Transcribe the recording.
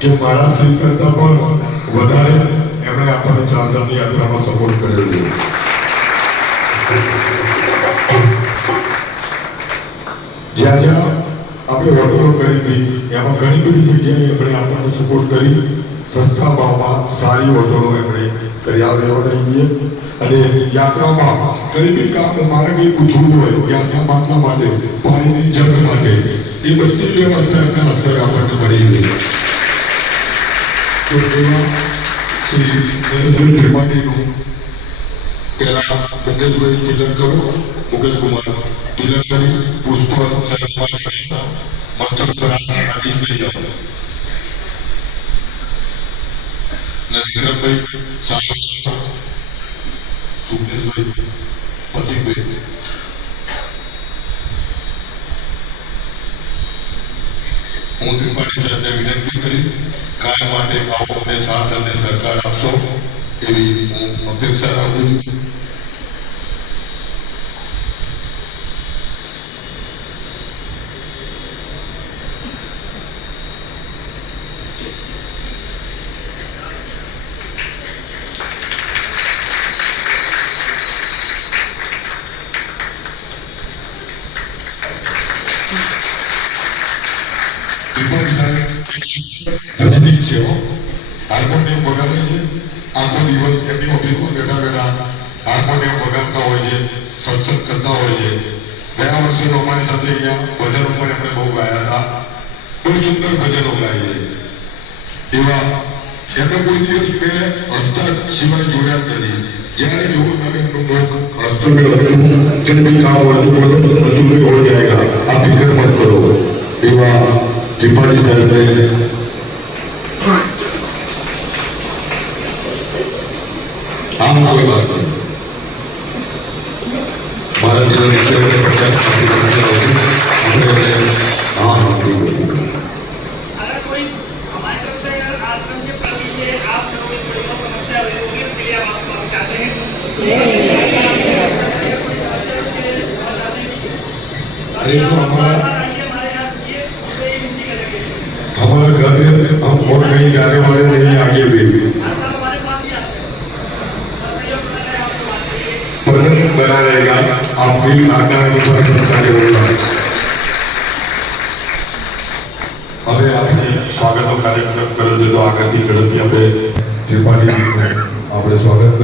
કે મારા શ્રી કરતા પણ વધારે એમણે આપણને ચારધામની યાત્રામાં સપોર્ટ કરેલો છે. જ્યાં જ્યાં આપણે હોટલો કરી હતી એમાં ઘણી બધી જગ્યાએ એમણે આપણને સપોર્ટ કરી સસ્તા ભાવમાં સારી હોટલો એમણે કરી લેવડાવીએ. અને યાત્રામાં કંઈ બી કામ મારે કંઈ પૂછવું હોય યાત્રા માતા માટે પાણીની જગ માટે એ બધી વ્યવસ્થા એમના હસ્તે આપણને મળી ગઈ. તો એવા શ્રી નરેન્દ્ર ત્રિપાઠીનું પહેલા મુકેશભાઈ તિલક કરો, મુકેશ કુમાર તિલક કરી પુષ્પ મસ્તક પર આદિશ લઈ જાઓ. વિક્રમભાઈ સુખદેવભાઈ પ્રતિકભાઈ હું ત્રિપાઠી સાહેબને વિનંતી કરી કાયમ માટે આવો અમને સાથ અને સહકાર આપશો એવી હું અપેક્ષા રાખું છું. હાર્મોનિયમ વગાડે છે આખો દિવસ એમની ઓફિસમાં બેઠા બેઠા હાર્મોનિયમ વગાડતા હોય છે, સત્સંગ કરતા હોય છે. ગયા વર્ષે તો અમારી સાથે અહીંયા ભજનો પણ એમણે બહુ ગાયા હતા, બહુ સુંદર ભજનો ગાય છે. એવા એમને કોઈ દિવસ મેં હસતા સિવાય જોયા જ નથી. જ્યારે એવું લાગે એમનું મુખ હસતું કંઈ કામ હોય તો બધું હો જાયગા, આ ફિકર મત કરો. એવા ત્રિપાઠી સાહેબને આમ કોઈ વાત નહીં. મારા જીવન વિશે 50 हाँ हमारा घर है, हम और कहीं जाने वाले नहीं आगे भी बना रहेगा. आप भी आज्ञा अनुसार कार्य होगा. હવે આપણે સ્વાગતનો કાર્યક્રમ કર્યો છે તો આગળથી ઝડપથી આપણે ત્રિપાઠી આપણે સ્વાગત